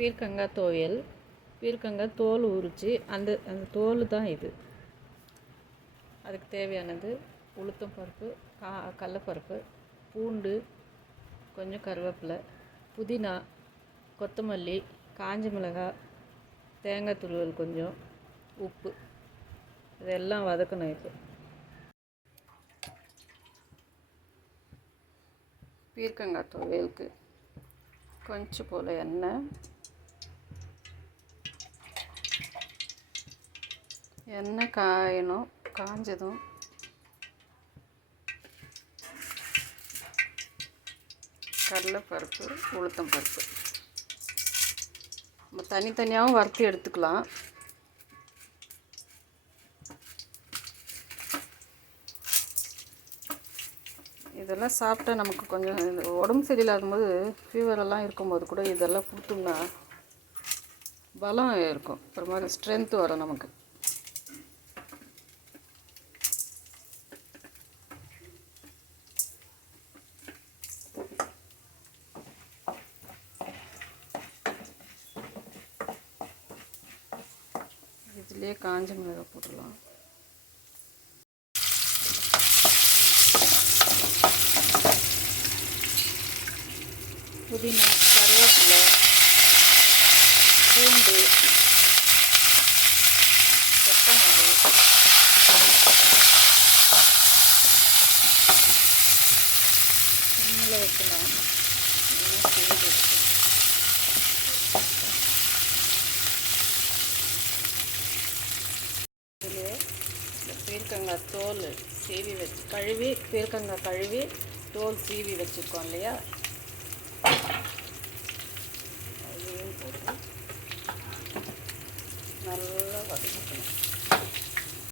பீர்க்கங்காய் துவையல். பீர்க்கங்காய் தோல் உரித்து அந்த தோல் தான் இது. அதுக்கு தேவையானது உளுத்தம் பருப்பு, கடலப்பருப்பு, பூண்டு, கொஞ்சம் கருவேப்பிலை, புதினா, கொத்தமல்லி, காஞ்ச மிளகாய், தேங்காய் துருவல் கொஞ்சம், உப்பு. இதெல்லாம் வதக்கணும். இப்போ பீர்க்கங்காய் துவையலுக்கு கொஞ்சம் போல் எண்ணெய் காயணும். காஞ்சதும் கடலைப்பருப்பு, உளுத்தம் பருப்பு நம்ம தனித்தனியாகவும் வறுத்து எடுத்துக்கலாம். இதெல்லாம் சாப்பிட்டா நமக்கு கொஞ்சம் உடம்பு சரியில்லாத போது, ஃபீவரெல்லாம் இருக்கும்போது கூட இதெல்லாம் கொடுத்தோம்னா பலம் இருக்கும். ஒரு மாதிரி ஸ்ட்ரென்த்து வரும் நமக்கு. இதுலேயே காஞ்ச மிளகாய் போடலாம். புதினா, கருவேப்பிலை, பூண்டு, கொத்தமல்லி, சிம்மில் வைக்கலாம். இதிலே இந்த பீர்க்கங்காய் தோல் சீவி வச்சு பீர்க்கங்காய் கழுவி தோல் சீவி வச்சுருக்கோம் இல்லையா,